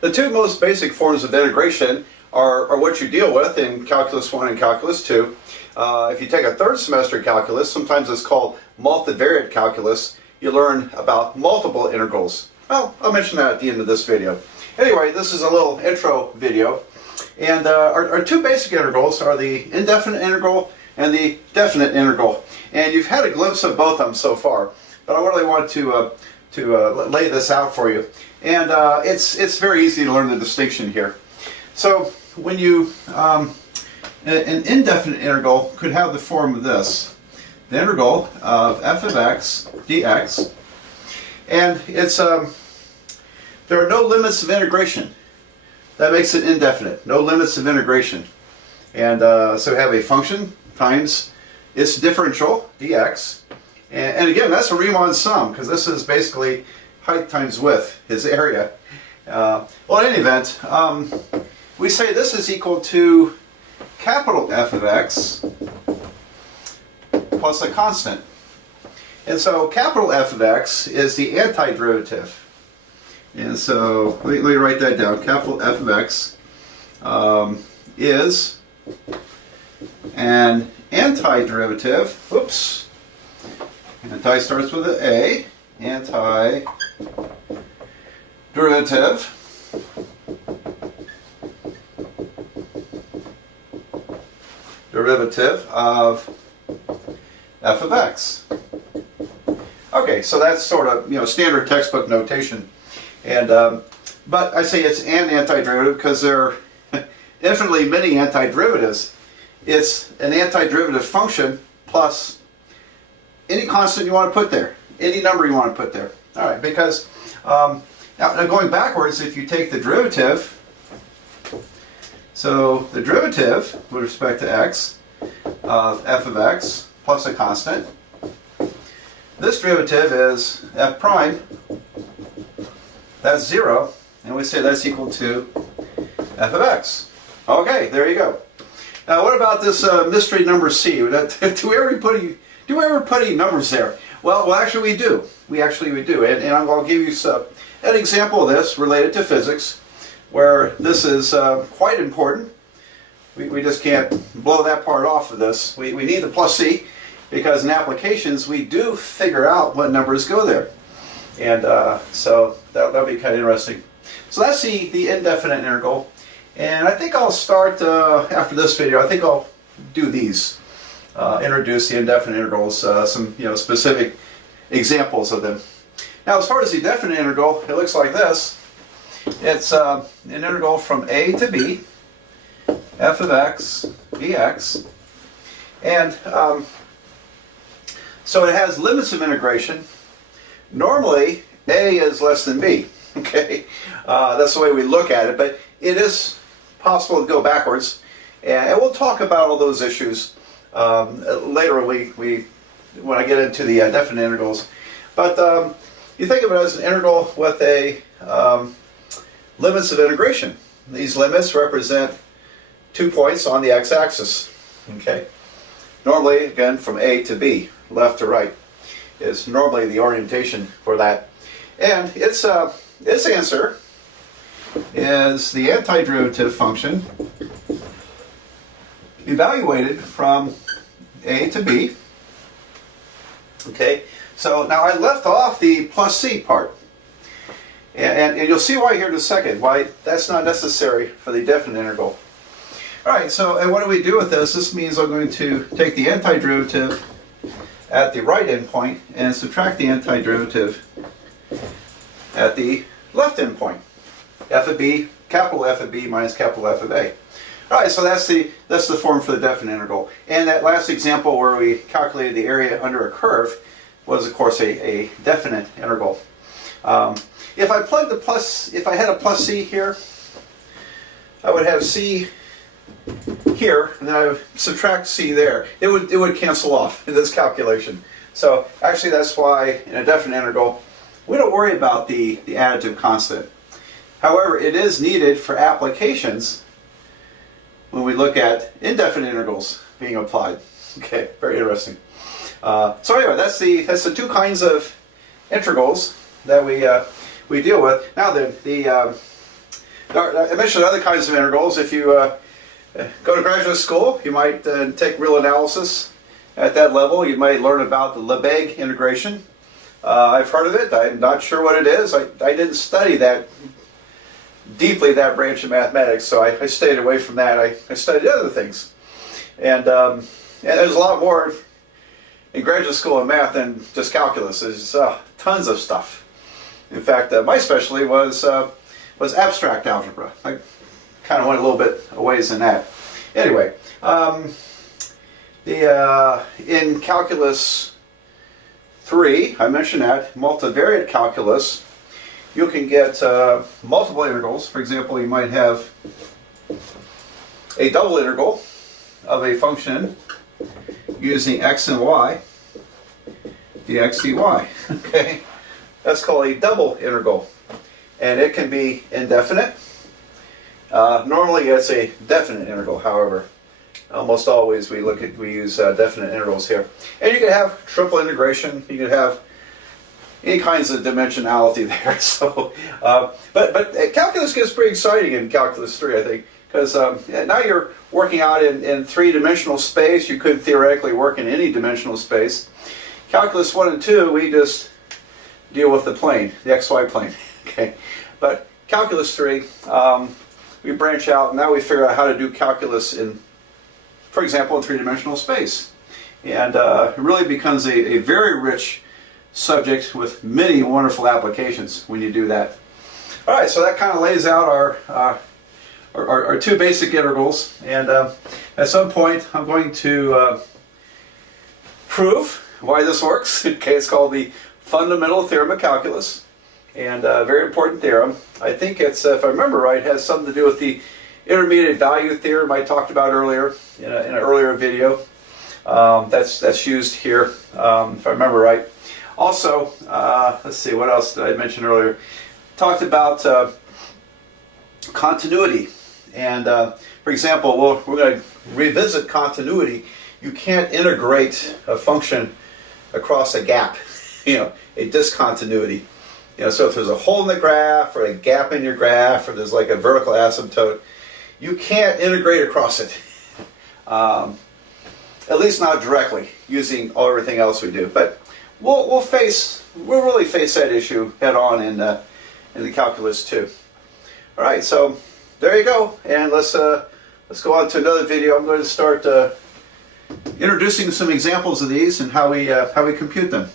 The two most basic forms of integration are what you deal with in Calculus 1 and Calculus 2. If you take a third semester calculus, sometimes it's called multivariate calculus, you learn about multiple integrals. Well, I'll mention that at the end of this video. Anyway, this is a little intro video. And our two basic integrals are the indefinite integral and the definite integral. And you've had a glimpse of both of them so far, but I really want to lay this out for you. And it's very easy to learn the distinction here. So when you, an indefinite integral could have the form of this. The integral of f of x dx. And it's, there are no limits of integration. That makes it indefinite. No limits of integration. And so we have a function times its differential, dx. And again, that's a Riemann sum, because this is basically height times width, his area. Well, in any event, we say this is equal to capital F of x plus a constant. And so capital F of x is the antiderivative. And so let me write that down. Capital F of x is an antiderivative. Oops. Anti starts with an A. Antiderivative of f of x. Okay, so that's sort of standard textbook notation. And but I say it's an antiderivative because there are infinitely many antiderivatives. It's an antiderivative function plus any constant you want to put there, any number you want to put there. All right, because now going backwards, if you take the derivative, so the derivative with respect to x of f of x plus a constant, this derivative is f prime. That's 0, and we say that's equal to f of x. Okay, there you go. Now, what about this mystery number c? Do we ever put any numbers there? Well, actually we do. We do. And I'm going to give you an example of this related to physics, where this is quite important. We just can't blow that part off of this. We need the plus c, because in applications we do figure out what numbers go there. And so that'll be kind of interesting. So that's the indefinite integral. And I think I'll start, after this video, I think I'll do these. Introduce the indefinite integrals, some specific examples of them. Now, as far as the definite integral, it looks like this. It's an integral from a to b, f of x dx. And so it has limits of integration. Normally, a is less than b. Okay, that's the way we look at it. But it is possible to go backwards, and we'll talk about all those issues later when I get into the definite integrals. But you think of it as an integral with a limits of integration. These limits represent 2 points on the x-axis. Okay, normally again from a to b, left to right, is normally the orientation for that. And its answer is the antiderivative function evaluated from a to b. Okay, so now I left off the plus c part. And you'll see why here in a second, why that's not necessary for the definite integral. Alright, so and what do we do with this? This means I'm going to take the antiderivative at the right endpoint and subtract the antiderivative at the left endpoint. F of b, capital F of b minus capital F of a. Alright, so that's the form for the definite integral. And that last example where we calculated the area under a curve was, of course, a definite integral. If I plug the plus, if I had a plus c here, I would have c here, and then I would subtract c there. It would cancel off in this calculation. So actually, that's why in a definite integral, we don't worry about the additive constant. However, it is needed for applications when we look at indefinite integrals being applied. Okay, very interesting. So anyway, that's the two kinds of integrals that we deal with. Now the I mentioned other kinds of integrals. If you go to graduate school, you might take real analysis at that level. You might learn about the Lebesgue Integration. I've heard of it. I'm not sure what it is. I didn't study that deeply, that branch of mathematics, so I stayed away from that. I studied other things. And there's a lot more in graduate school in math than just calculus. There's tons of stuff. In fact, my specialty was abstract algebra. I kind of went a little bit a ways in that. Anyway, in calculus 3, I mentioned that, multivariate calculus, you can get multiple integrals. For example, you might have a double integral of a function using x and y, dx dy. Okay, that's called a double integral, and it can be indefinite. Normally, it's a definite integral. However, almost always we use definite integrals here. And you can have triple integration. You can have any kinds of dimensionality there. So, but calculus gets pretty exciting in calculus 3, I think, because now you're working out in three-dimensional space. You could theoretically work in any dimensional space. Calculus 1 and 2, we just deal with the plane, the xy plane. Okay, but calculus 3, we branch out, and now we figure out how to do calculus in, for example, in three-dimensional space. And it really becomes a very rich subject with many wonderful applications when you do that. All right, so that kind of lays out our two basic integrals, and at some point I'm going to prove why this works. Okay, it's called the fundamental theorem of calculus, and a very important theorem. I think it's, if I remember right, it has something to do with the intermediate value theorem I talked about earlier in an earlier video. That's used here, if I remember right. Also, let's see, what else did I mention earlier? Talked about continuity. And for example, we're going to revisit continuity. You can't integrate a function across a gap, a discontinuity. So if there's a hole in the graph or a gap in your graph, or there's like a vertical asymptote, you can't integrate across it. At least not directly, using everything else we do. But we'll really face that issue head on in the calculus 2. All right, so there you go, and let's go on to another video. I'm going to start introducing some examples of these and how we compute them.